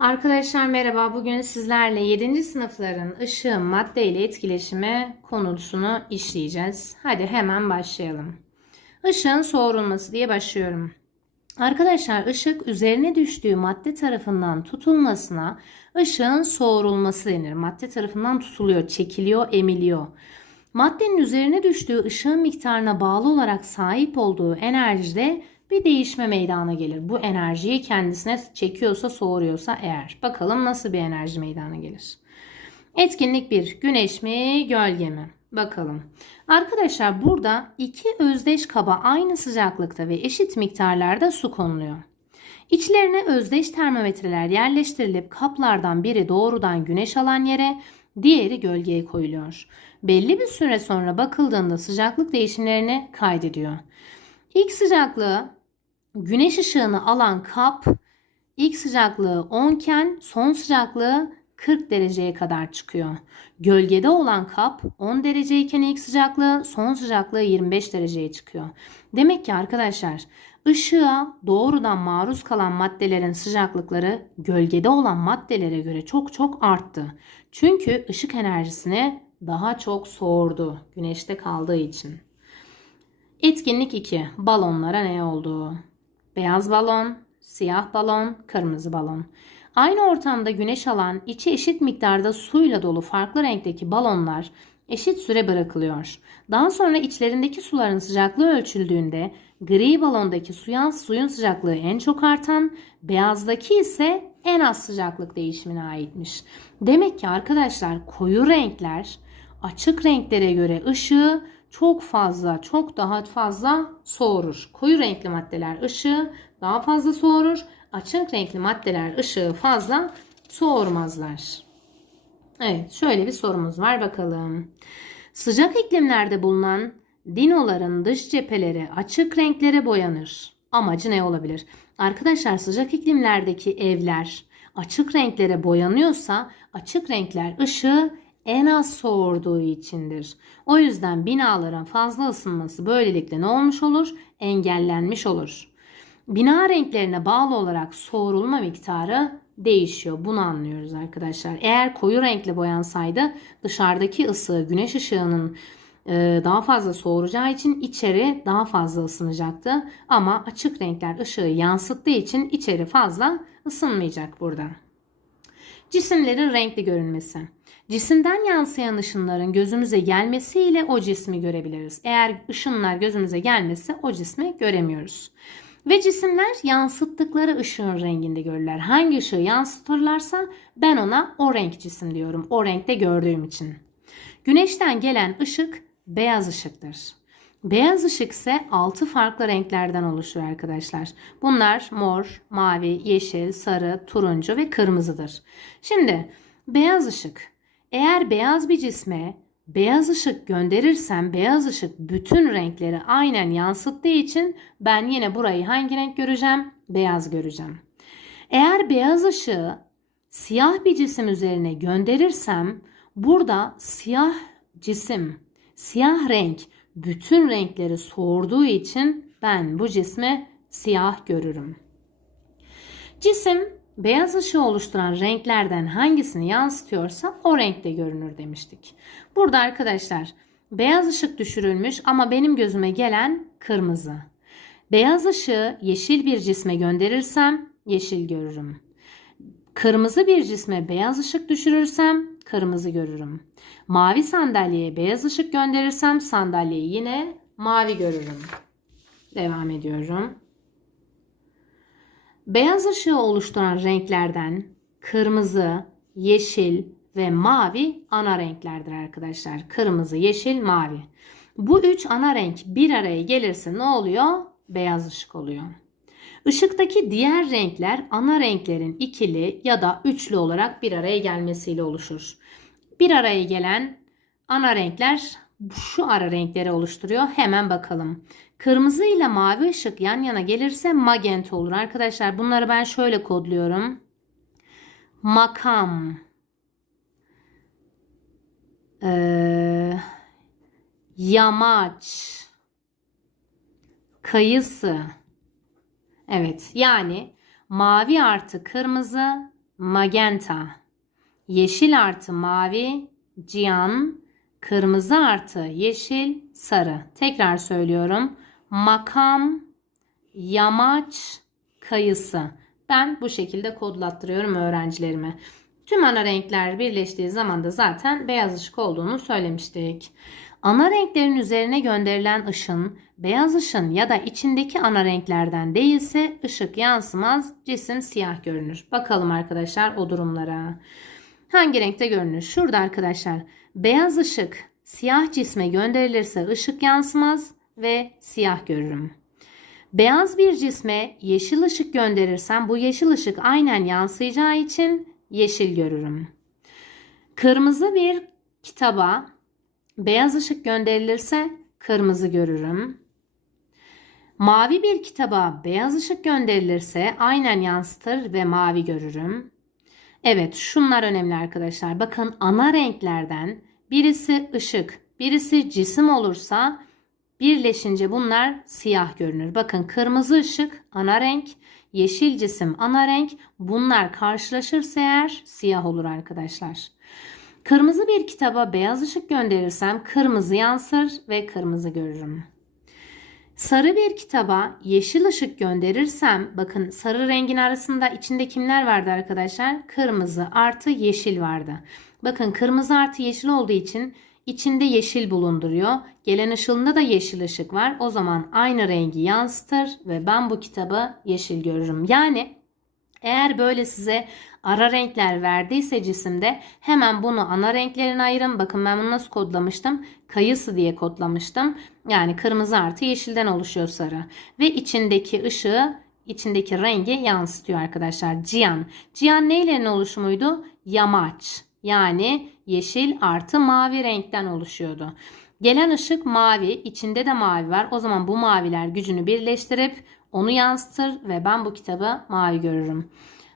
Arkadaşlar merhaba. Bugün sizlerle 7. sınıfların ışığın madde ile etkileşimi konusunu işleyeceğiz. Hadi hemen başlayalım. Işığın soğurulması diye başlıyorum. Arkadaşlar ışık üzerine düştüğü madde tarafından tutulmasına ışığın soğurulması denir. Madde tarafından tutuluyor, çekiliyor, emiliyor. Maddenin üzerine düştüğü ışığın miktarına bağlı olarak sahip olduğu enerjide bir değişme meydana gelir. Bu enerjiyi kendisine çekiyorsa, soğuruyorsa eğer. Bakalım nasıl bir enerji meydana gelir. Etkinlik 1. Güneş mi, gölge mi? Bakalım. Arkadaşlar burada iki özdeş kaba aynı sıcaklıkta ve eşit miktarlarda su konuluyor. İçlerine özdeş termometreler yerleştirilip kaplardan biri doğrudan güneş alan yere, diğeri gölgeye koyuluyor. Belli bir süre sonra bakıldığında sıcaklık değişimlerini kaydediyor. İlk sıcaklığı güneş ışığını alan kap ilk sıcaklığı 10 iken son sıcaklığı 40 dereceye kadar çıkıyor. Gölgede olan kap 10 dereceyken ilk sıcaklığı son sıcaklığı 25 dereceye çıkıyor. Demek ki arkadaşlar ışığa doğrudan maruz kalan maddelerin sıcaklıkları gölgede olan maddelere göre çok çok arttı. Çünkü ışık enerjisini daha çok soğurdu güneşte kaldığı için. Etkinlik 2. Balonlara ne oldu? Beyaz balon, siyah balon, kırmızı balon. Aynı ortamda güneş alan, içi eşit miktarda suyla dolu farklı renkteki balonlar eşit süre bırakılıyor. Daha sonra içlerindeki suların sıcaklığı ölçüldüğünde gri balondaki suyun, suyun sıcaklığı en çok artan, beyazdaki ise en az sıcaklık değişimine aitmiş. Demek ki arkadaşlar koyu renkler açık renklere göre ışığı çok fazla, çok daha fazla soğurur. Koyu renkli maddeler ışığı daha fazla soğurur. Açık renkli maddeler ışığı fazla soğurmazlar. Evet, şöyle bir sorumuz var bakalım. Sıcak iklimlerde bulunan dinoların dış cepheleri açık renklere boyanır. Amacı ne olabilir? Arkadaşlar sıcak iklimlerdeki evler açık renklere boyanıyorsa açık renkler ışığı en az soğurduğu içindir. O yüzden binaların fazla ısınması böylelikle ne olmuş olur? Engellenmiş olur. Bina renklerine bağlı olarak soğurulma miktarı değişiyor. Bunu anlıyoruz arkadaşlar. Eğer koyu renkli boyansaydı dışarıdaki ısı güneş ışığının e, daha fazla soğuracağı için içeri daha fazla ısınacaktı. Ama açık renkler ışığı yansıttığı için içeri fazla ısınmayacak burada. Cisimlerin renkli görünmesi. Cisimden yansıyan ışınların gözümüze gelmesiyle o cismi görebiliriz. Eğer ışınlar gözümüze gelmesi o cismi göremiyoruz. Ve cisimler yansıttıkları ışığın renginde görürler. Hangi ışığı yansıtırlarsa ben ona o renk cisim diyorum. O renkte gördüğüm için. Güneşten gelen ışık beyaz ışıktır. Beyaz ışık ise 6 farklı renklerden oluşur arkadaşlar. Bunlar mor, mavi, yeşil, sarı, turuncu ve kırmızıdır. Şimdi beyaz ışık. Eğer beyaz bir cisme beyaz ışık gönderirsem beyaz ışık bütün renkleri aynen yansıttığı için ben yine burayı hangi renk göreceğim? Beyaz göreceğim. Eğer beyaz ışığı siyah bir cisim üzerine gönderirsem burada siyah cisim, siyah renk bütün renkleri soğurduğu için ben bu cismi siyah görürüm. Cisim beyaz ışığı oluşturan renklerden hangisini yansıtıyorsa o renkte görünür demiştik. Burada arkadaşlar beyaz ışık düşürülmüş ama benim gözüme gelen kırmızı. Beyaz ışığı yeşil bir cisme gönderirsem yeşil görürüm. Kırmızı bir cisme beyaz ışık düşürürsem kırmızı görürüm. Mavi sandalyeye beyaz ışık gönderirsem sandalyeyi yine mavi görürüm. Devam ediyorum. Beyaz ışığı oluşturan renklerden kırmızı, yeşil ve mavi ana renklerdir arkadaşlar. Kırmızı, yeşil, mavi. Bu üç ana renk bir araya gelirse ne oluyor? Beyaz ışık oluyor. Işıktaki diğer renkler ana renklerin ikili ya da üçlü olarak bir araya gelmesiyle oluşur. Bir araya gelen ana renkler şu ara renkleri oluşturuyor. Hemen bakalım. Kırmızı ile mavi ışık yan yana gelirse magenta olur. Arkadaşlar bunları ben şöyle kodluyorum. Makam. Ee, yamaç. Kayısı. Evet yani mavi artı kırmızı magenta. Yeşil artı mavi cian. Kırmızı artı yeşil sarı. Tekrar söylüyorum. Makam, yamaç, kayısı. Ben bu şekilde kodlattırıyorum öğrencilerime. Tüm ana renkler birleştiği zaman da zaten beyaz ışık olduğunu söylemiştik. Ana renklerin üzerine gönderilen ışın beyaz ışın ya da içindeki ana renklerden değilse ışık yansımaz, cisim siyah görünür. Bakalım arkadaşlar o durumlara. Hangi renkte görünür? Şurada arkadaşlar. Beyaz ışık siyah cisme gönderilirse ışık yansımaz ve siyah görürüm. Beyaz bir cisme yeşil ışık gönderirsem bu yeşil ışık aynen yansıyacağı için yeşil görürüm. Kırmızı bir kitaba beyaz ışık gönderilirse kırmızı görürüm. Mavi bir kitaba beyaz ışık gönderilirse aynen yansıtır ve mavi görürüm. Evet şunlar önemli arkadaşlar. Bakın ana renklerden birisi ışık, birisi cisim olursa birleşince bunlar siyah görünür. Bakın kırmızı ışık ana renk, yeşil cisim ana renk. Bunlar karşılaşırsa eğer siyah olur arkadaşlar. Kırmızı bir kitaba beyaz ışık gönderirsem kırmızı yansır ve kırmızı görürüm. Sarı bir kitaba yeşil ışık gönderirsem bakın sarı rengin arasında içinde kimler vardı arkadaşlar? Kırmızı artı yeşil vardı. Bakın kırmızı artı yeşil olduğu için içinde yeşil bulunduruyor. Gelen ışığında da yeşil ışık var. O zaman aynı rengi yansıtır ve ben bu kitabı yeşil görürüm. Yani eğer böyle size ara renkler verdiyse cisimde hemen bunu ana renklerine ayırın. Bakın ben bunu nasıl kodlamıştım? Kayısı diye kodlamıştım. Yani kırmızı artı yeşilden oluşuyor sarı. Ve içindeki ışığı içindeki rengi yansıtıyor arkadaşlar. Cihan. Cihan neylerin oluşumuydu? Yamaç. Yani yeşil artı mavi renkten oluşuyordu. Gelen ışık mavi, içinde de mavi var. O zaman bu maviler gücünü birleştirip onu yansıtır ve ben bu kitabı mavi görürüm.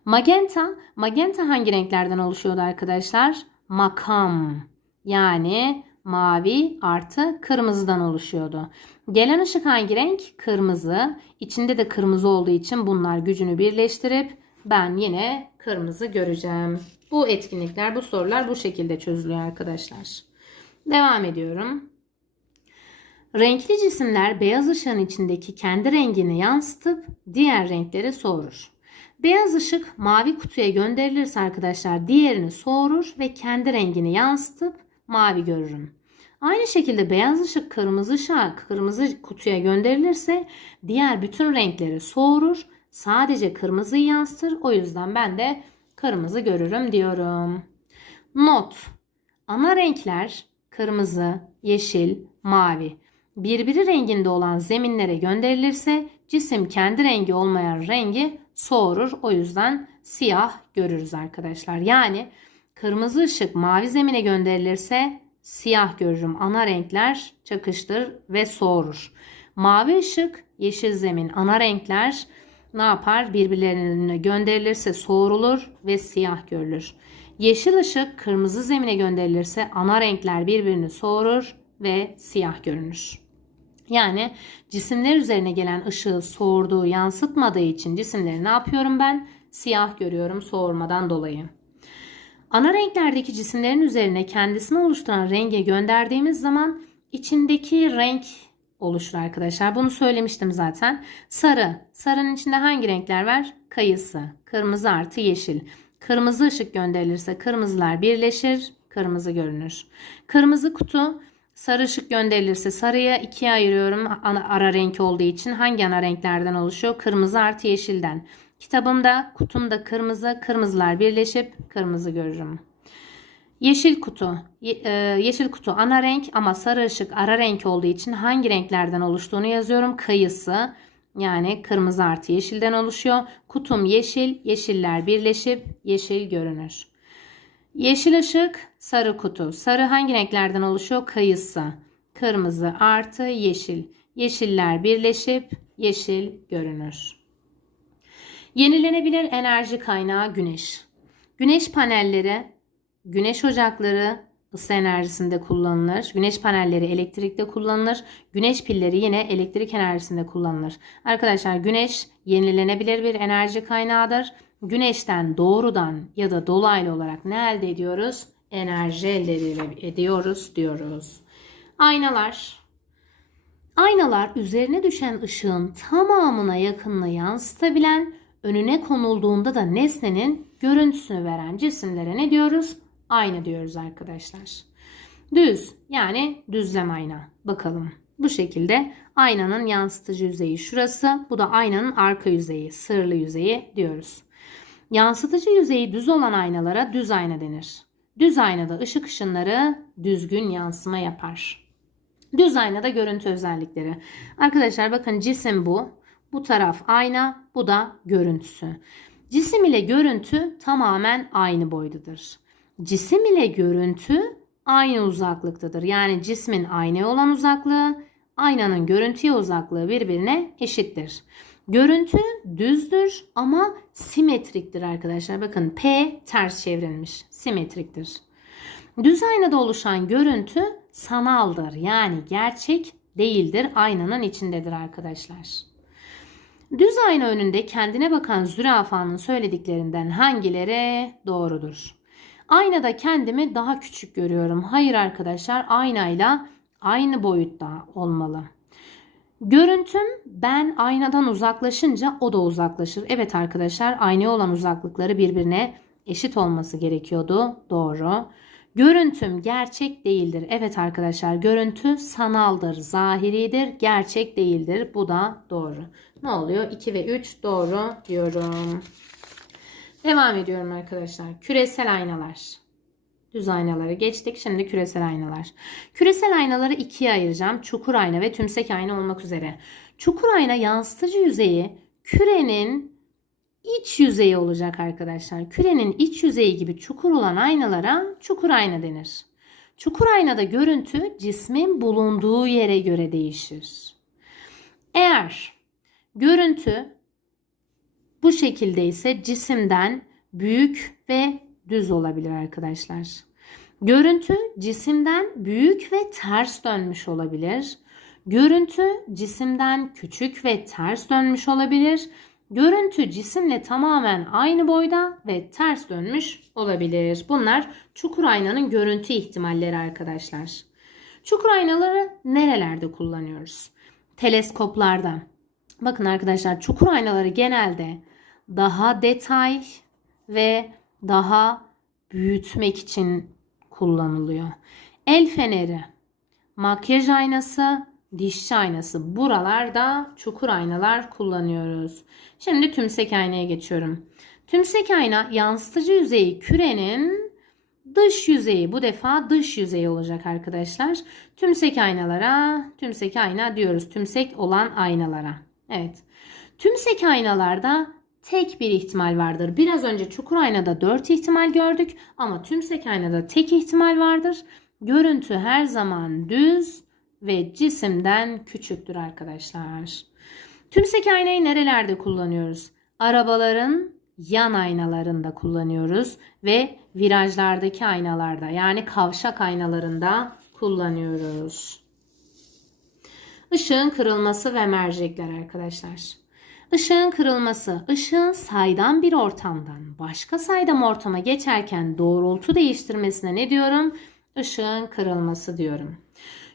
Magenta, magenta hangi renklerden oluşuyordu arkadaşlar? Makam. Yani mavi artı kırmızıdan oluşuyordu. Gelen ışık hangi renk? Kırmızı. İçinde de kırmızı olduğu için bunlar gücünü birleştirip ben yine kırmızı göreceğim. Bu etkinlikler, bu sorular bu şekilde çözülüyor arkadaşlar. Devam ediyorum. Renkli cisimler beyaz ışığın içindeki kendi rengini yansıtıp diğer renkleri soğurur. Beyaz ışık mavi kutuya gönderilirse arkadaşlar diğerini soğurur ve kendi rengini yansıtıp mavi görürüm. Aynı şekilde beyaz ışık kırmızı ışığa kırmızı kutuya gönderilirse diğer bütün renkleri soğurur. Sadece kırmızıyı yansıtır. O yüzden ben de kırmızı görürüm diyorum. Not. Ana renkler kırmızı, yeşil, mavi birbiri renginde olan zeminlere gönderilirse cisim kendi rengi olmayan rengi soğurur. O yüzden siyah görürüz arkadaşlar. Yani kırmızı ışık mavi zemine gönderilirse siyah görürüm. Ana renkler çakıştır ve soğurur. Mavi ışık, yeşil zemin, ana renkler ne yapar? Birbirlerine gönderilirse soğurulur ve siyah görülür. Yeşil ışık kırmızı zemine gönderilirse ana renkler birbirini soğurur ve siyah görünür. Yani cisimler üzerine gelen ışığı soğurduğu, yansıtmadığı için cisimleri ne yapıyorum ben? Siyah görüyorum soğurmadan dolayı. Ana renklerdeki cisimlerin üzerine kendisini oluşturan renge gönderdiğimiz zaman içindeki renk oluşur arkadaşlar. Bunu söylemiştim zaten. Sarı. Sarının içinde hangi renkler var? Kayısı. Kırmızı artı yeşil. Kırmızı ışık gönderilirse kırmızılar birleşir. Kırmızı görünür. Kırmızı kutu sarı ışık gönderilirse sarıya ikiye ayırıyorum. Ana, ara renk olduğu için hangi ana renklerden oluşuyor? Kırmızı artı yeşilden. Kitabımda kutumda kırmızı, kırmızılar birleşip kırmızı görürüm. Yeşil kutu. Ye, e, yeşil kutu ana renk ama sarı ışık ara renk olduğu için hangi renklerden oluştuğunu yazıyorum. Kayısı yani kırmızı artı yeşilden oluşuyor. Kutum yeşil, yeşiller birleşip yeşil görünür. Yeşil ışık, sarı kutu. Sarı hangi renklerden oluşuyor? Kayısı. Kırmızı artı yeşil. Yeşiller birleşip yeşil görünür. Yenilenebilir enerji kaynağı güneş. Güneş panelleri, güneş ocakları ısı enerjisinde kullanılır. Güneş panelleri elektrikte kullanılır. Güneş pilleri yine elektrik enerjisinde kullanılır. Arkadaşlar güneş yenilenebilir bir enerji kaynağıdır. güneşten doğrudan ya da dolaylı olarak ne elde ediyoruz? Enerji elde ediyoruz diyoruz. Aynalar. Aynalar üzerine düşen ışığın tamamına yakınını yansıtabilen, önüne konulduğunda da nesnenin görüntüsünü veren cisimlere ne diyoruz? Ayna diyoruz arkadaşlar. Düz yani düzlem ayna. Bakalım. Bu şekilde aynanın yansıtıcı yüzeyi şurası. Bu da aynanın arka yüzeyi, sırlı yüzeyi diyoruz. Yansıtıcı yüzeyi düz olan aynalara düz ayna denir. Düz aynada ışık ışınları düzgün yansıma yapar. Düz aynada görüntü özellikleri. Arkadaşlar bakın cisim bu. Bu taraf ayna, bu da görüntüsü. Cisim ile görüntü tamamen aynı boydadır. Cisim ile görüntü aynı uzaklıktadır. Yani cismin aynaya olan uzaklığı, aynanın görüntüye uzaklığı birbirine eşittir. Görüntü düzdür ama simetriktir arkadaşlar. Bakın P ters çevrilmiş. Simetriktir. Düz aynada oluşan görüntü sanaldır. Yani gerçek değildir. Aynanın içindedir arkadaşlar. Düz ayna önünde kendine bakan zürafanın söylediklerinden hangileri doğrudur? Aynada kendimi daha küçük görüyorum. Hayır arkadaşlar aynayla aynı boyutta olmalı. Görüntüm ben aynadan uzaklaşınca o da uzaklaşır. Evet arkadaşlar aynaya olan uzaklıkları birbirine eşit olması gerekiyordu. Doğru. Görüntüm gerçek değildir. Evet arkadaşlar görüntü sanaldır, zahiridir, gerçek değildir. Bu da doğru. Ne oluyor? 2 ve 3 doğru diyorum. Devam ediyorum arkadaşlar. Küresel aynalar. Düz aynaları geçtik. Şimdi küresel aynalar. Küresel aynaları ikiye ayıracağım. Çukur ayna ve tümsek ayna olmak üzere. Çukur ayna yansıtıcı yüzeyi kürenin iç yüzeyi olacak arkadaşlar. Kürenin iç yüzeyi gibi çukur olan aynalara çukur ayna denir. Çukur aynada görüntü cismin bulunduğu yere göre değişir. Eğer görüntü bu şekilde ise cisimden büyük ve düz olabilir arkadaşlar. Görüntü cisimden büyük ve ters dönmüş olabilir. Görüntü cisimden küçük ve ters dönmüş olabilir. Görüntü cisimle tamamen aynı boyda ve ters dönmüş olabilir. Bunlar çukur aynanın görüntü ihtimalleri arkadaşlar. Çukur aynaları nerelerde kullanıyoruz? Teleskoplarda. Bakın arkadaşlar çukur aynaları genelde daha detay ve daha büyütmek için kullanılıyor. El feneri, makyaj aynası, dişçi aynası. Buralarda çukur aynalar kullanıyoruz. Şimdi tümsek aynaya geçiyorum. Tümsek ayna yansıtıcı yüzeyi kürenin dış yüzeyi. Bu defa dış yüzeyi olacak arkadaşlar. Tümsek aynalara tümsek ayna diyoruz. Tümsek olan aynalara. Evet. Tümsek aynalarda tek bir ihtimal vardır. Biraz önce çukur aynada 4 ihtimal gördük ama tümsek aynada tek ihtimal vardır. Görüntü her zaman düz ve cisimden küçüktür arkadaşlar. Tümsek aynayı nerelerde kullanıyoruz? Arabaların yan aynalarında kullanıyoruz ve virajlardaki aynalarda yani kavşak aynalarında kullanıyoruz. Işığın kırılması ve mercekler arkadaşlar. Işığın kırılması, ışığın saydam bir ortamdan başka saydam ortama geçerken doğrultu değiştirmesine ne diyorum? Işığın kırılması diyorum.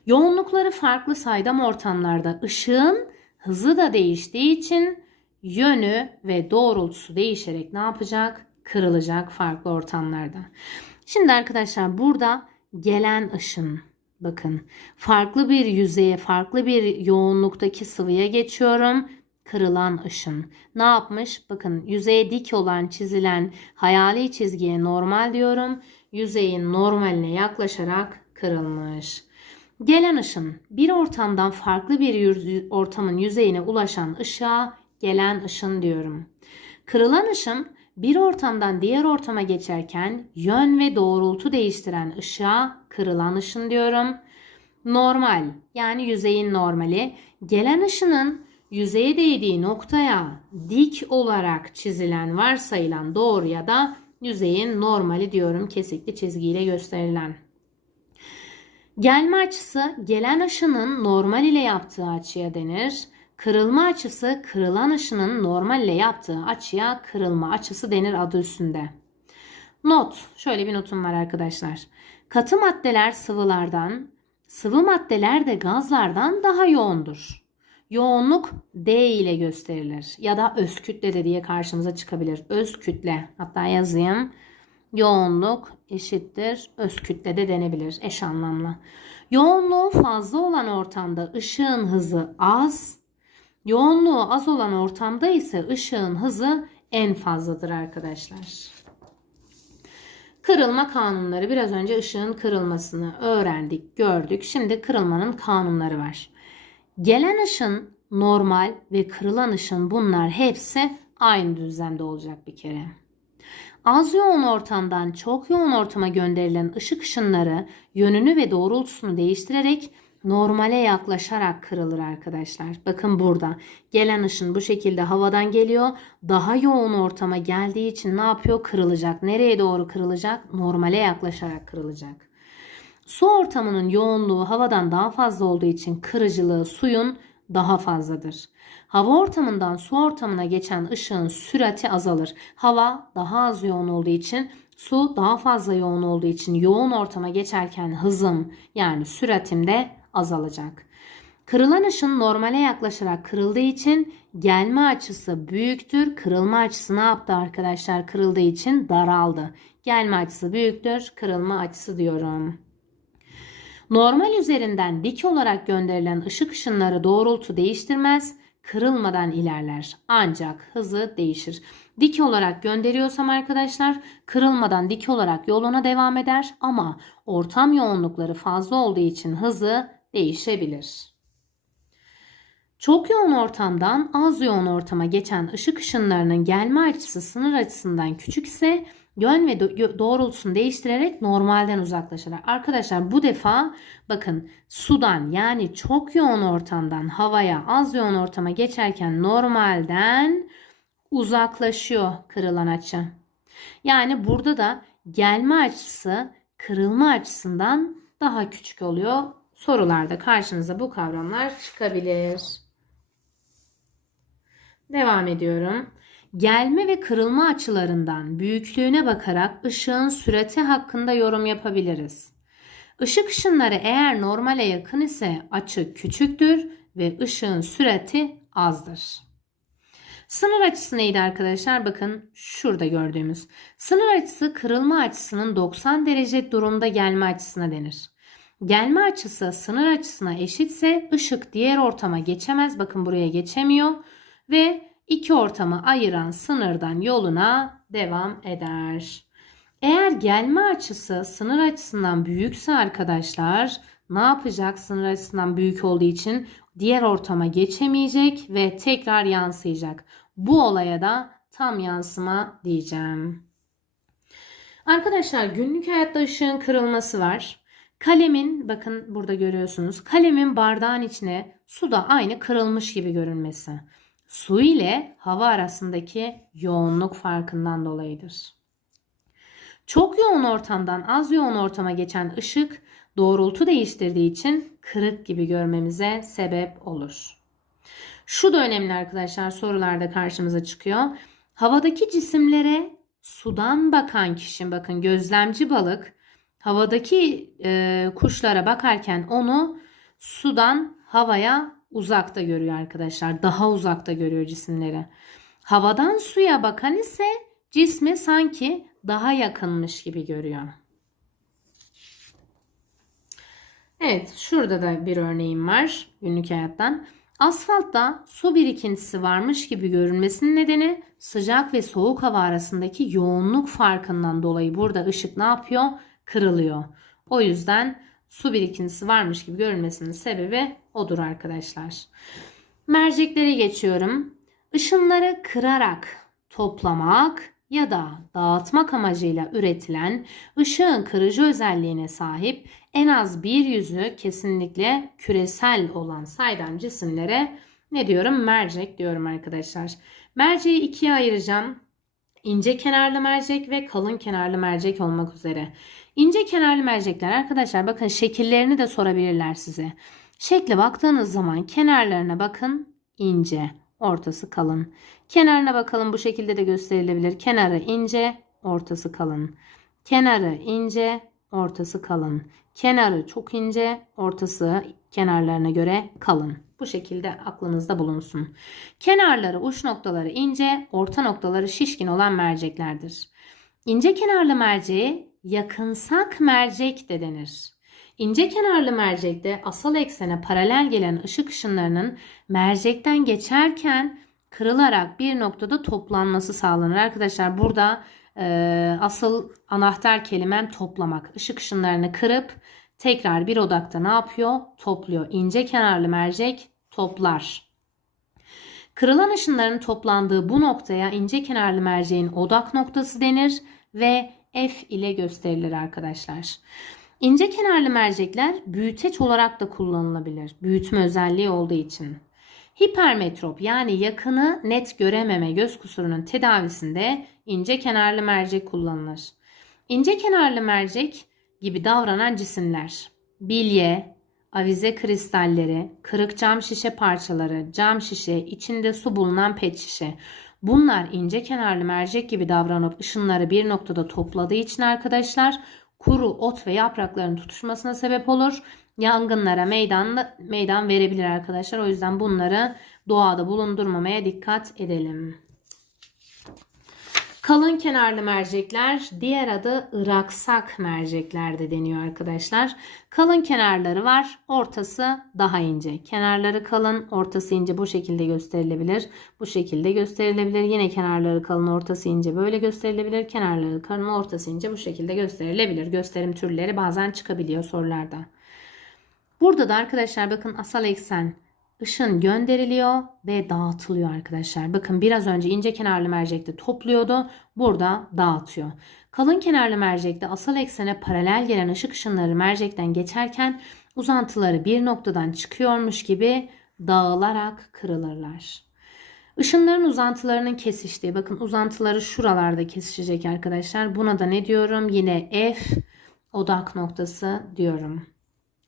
Yoğunlukları farklı saydam ortamlarda ışığın hızı da değiştiği için yönü ve doğrultusu değişerek ne yapacak? Kırılacak farklı ortamlarda. Şimdi arkadaşlar burada gelen ışın bakın farklı bir yüzeye, farklı bir yoğunluktaki sıvıya geçiyorum kırılan ışın. Ne yapmış? Bakın yüzeye dik olan çizilen hayali çizgiye normal diyorum. Yüzeyin normaline yaklaşarak kırılmış. Gelen ışın bir ortamdan farklı bir ortamın yüzeyine ulaşan ışığa gelen ışın diyorum. Kırılan ışın bir ortamdan diğer ortama geçerken yön ve doğrultu değiştiren ışığa kırılan ışın diyorum. Normal yani yüzeyin normali gelen ışının yüzeye değdiği noktaya dik olarak çizilen varsayılan doğruya da yüzeyin normali diyorum kesikli çizgiyle gösterilen. Gelme açısı gelen aşının normal ile yaptığı açıya denir. Kırılma açısı kırılan ışının normal ile yaptığı açıya kırılma açısı denir adı üstünde. Not. Şöyle bir notum var arkadaşlar. Katı maddeler sıvılardan, sıvı maddeler de gazlardan daha yoğundur. Yoğunluk D ile gösterilir ya da öz kütle de diye karşımıza çıkabilir. Öz kütle. Hatta yazayım. Yoğunluk eşittir öz kütle de denebilir eş anlamlı. Yoğunluğu fazla olan ortamda ışığın hızı az, yoğunluğu az olan ortamda ise ışığın hızı en fazladır arkadaşlar. Kırılma kanunları. Biraz önce ışığın kırılmasını öğrendik, gördük. Şimdi kırılmanın kanunları var. Gelen ışın normal ve kırılan ışın bunlar hepsi aynı düzlemde olacak bir kere. Az yoğun ortamdan çok yoğun ortama gönderilen ışık ışınları yönünü ve doğrultusunu değiştirerek normale yaklaşarak kırılır arkadaşlar. Bakın burada gelen ışın bu şekilde havadan geliyor. Daha yoğun ortama geldiği için ne yapıyor? Kırılacak. Nereye doğru kırılacak? Normale yaklaşarak kırılacak. Su ortamının yoğunluğu havadan daha fazla olduğu için kırıcılığı suyun daha fazladır. Hava ortamından su ortamına geçen ışığın sürati azalır. Hava daha az yoğun olduğu için su daha fazla yoğun olduğu için yoğun ortama geçerken hızım yani süratim de azalacak. Kırılan ışın normale yaklaşarak kırıldığı için gelme açısı büyüktür. Kırılma açısı ne yaptı arkadaşlar? Kırıldığı için daraldı. Gelme açısı büyüktür. Kırılma açısı diyorum. Normal üzerinden dik olarak gönderilen ışık ışınları doğrultu değiştirmez, kırılmadan ilerler. Ancak hızı değişir. Dik olarak gönderiyorsam arkadaşlar kırılmadan dik olarak yoluna devam eder ama ortam yoğunlukları fazla olduğu için hızı değişebilir. Çok yoğun ortamdan az yoğun ortama geçen ışık ışınlarının gelme açısı sınır açısından küçük ise yön ve do- doğrultusunu değiştirerek normalden uzaklaşır. Arkadaşlar bu defa bakın sudan yani çok yoğun ortamdan havaya az yoğun ortama geçerken normalden uzaklaşıyor kırılan açı. Yani burada da gelme açısı kırılma açısından daha küçük oluyor. Sorularda karşınıza bu kavramlar çıkabilir. Devam ediyorum. Gelme ve kırılma açılarından büyüklüğüne bakarak ışığın sürati hakkında yorum yapabiliriz. Işık ışınları eğer normale yakın ise açı küçüktür ve ışığın sürati azdır. Sınır açısı neydi arkadaşlar? Bakın şurada gördüğümüz. Sınır açısı kırılma açısının 90 derece durumda gelme açısına denir. Gelme açısı sınır açısına eşitse ışık diğer ortama geçemez. Bakın buraya geçemiyor ve iki ortamı ayıran sınırdan yoluna devam eder. Eğer gelme açısı sınır açısından büyükse arkadaşlar ne yapacak? Sınır açısından büyük olduğu için diğer ortama geçemeyecek ve tekrar yansıyacak. Bu olaya da tam yansıma diyeceğim. Arkadaşlar günlük hayatta ışığın kırılması var. Kalemin bakın burada görüyorsunuz. Kalemin bardağın içine suda aynı kırılmış gibi görünmesi. Su ile hava arasındaki yoğunluk farkından dolayıdır. Çok yoğun ortamdan az yoğun ortama geçen ışık doğrultu değiştirdiği için kırık gibi görmemize sebep olur. Şu da önemli arkadaşlar sorularda karşımıza çıkıyor. Havadaki cisimlere sudan bakan kişi bakın gözlemci balık havadaki e, kuşlara bakarken onu sudan havaya uzakta görüyor arkadaşlar. Daha uzakta görüyor cisimleri. Havadan suya bakan ise cismi sanki daha yakınmış gibi görüyor. Evet, şurada da bir örneğim var günlük hayattan. Asfaltta su birikintisi varmış gibi görünmesinin nedeni sıcak ve soğuk hava arasındaki yoğunluk farkından dolayı burada ışık ne yapıyor? Kırılıyor. O yüzden su birikintisi varmış gibi görünmesinin sebebi odur arkadaşlar. Merceklere geçiyorum. Işınları kırarak toplamak ya da dağıtmak amacıyla üretilen ışığın kırıcı özelliğine sahip en az bir yüzü kesinlikle küresel olan saydam cisimlere ne diyorum? Mercek diyorum arkadaşlar. Merceği ikiye ayıracağım. İnce kenarlı mercek ve kalın kenarlı mercek olmak üzere. İnce kenarlı mercekler arkadaşlar bakın şekillerini de sorabilirler size. Şekle baktığınız zaman kenarlarına bakın ince, ortası kalın. Kenarına bakalım bu şekilde de gösterilebilir. Kenarı ince, ortası kalın. Kenarı ince, ortası kalın. Kenarı çok ince, ortası kenarlarına göre kalın. Bu şekilde aklınızda bulunsun. Kenarları, uç noktaları ince, orta noktaları şişkin olan merceklerdir. İnce kenarlı merceğe yakınsak mercek de denir. İnce kenarlı mercekte asal eksene paralel gelen ışık ışınlarının mercekten geçerken kırılarak bir noktada toplanması sağlanır. Arkadaşlar burada e, asıl anahtar kelimem toplamak. Işık ışınlarını kırıp tekrar bir odakta ne yapıyor? Topluyor. İnce kenarlı mercek toplar. Kırılan ışınların toplandığı bu noktaya ince kenarlı merceğin odak noktası denir ve F ile gösterilir arkadaşlar. İnce kenarlı mercekler büyüteç olarak da kullanılabilir. Büyütme özelliği olduğu için. Hipermetrop yani yakını net görememe göz kusurunun tedavisinde ince kenarlı mercek kullanılır. İnce kenarlı mercek gibi davranan cisimler. Bilye, avize kristalleri, kırık cam şişe parçaları, cam şişe, içinde su bulunan pet şişe. Bunlar ince kenarlı mercek gibi davranıp ışınları bir noktada topladığı için arkadaşlar kuru ot ve yaprakların tutuşmasına sebep olur. Yangınlara meydan, meydan verebilir arkadaşlar. O yüzden bunları doğada bulundurmamaya dikkat edelim. Kalın kenarlı mercekler diğer adı ıraksak mercekler de deniyor arkadaşlar. Kalın kenarları var. Ortası daha ince. Kenarları kalın, ortası ince bu şekilde gösterilebilir. Bu şekilde gösterilebilir. Yine kenarları kalın, ortası ince böyle gösterilebilir. Kenarları kalın, ortası ince bu şekilde gösterilebilir. Gösterim türleri bazen çıkabiliyor sorularda. Burada da arkadaşlar bakın asal eksen ışın gönderiliyor ve dağıtılıyor arkadaşlar. Bakın biraz önce ince kenarlı mercekte topluyordu. Burada dağıtıyor. Kalın kenarlı mercekte asal eksene paralel gelen ışık ışınları mercekten geçerken uzantıları bir noktadan çıkıyormuş gibi dağılarak kırılırlar. Işınların uzantılarının kesiştiği, bakın uzantıları şuralarda kesişecek arkadaşlar. Buna da ne diyorum? Yine F odak noktası diyorum.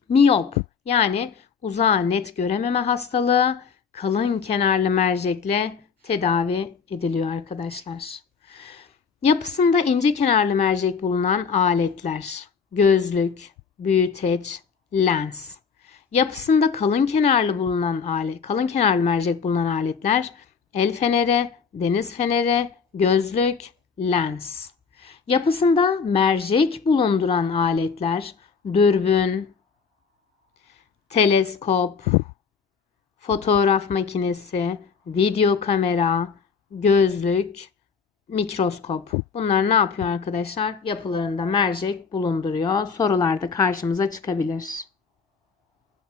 Miyop yani uzağa net görememe hastalığı kalın kenarlı mercekle tedavi ediliyor arkadaşlar. Yapısında ince kenarlı mercek bulunan aletler. Gözlük, büyüteç, lens. Yapısında kalın kenarlı bulunan alet, kalın kenarlı mercek bulunan aletler el feneri, deniz feneri, gözlük, lens. Yapısında mercek bulunduran aletler dürbün, teleskop, fotoğraf makinesi, video kamera, gözlük, mikroskop. Bunlar ne yapıyor arkadaşlar? Yapılarında mercek bulunduruyor. Sorularda karşımıza çıkabilir.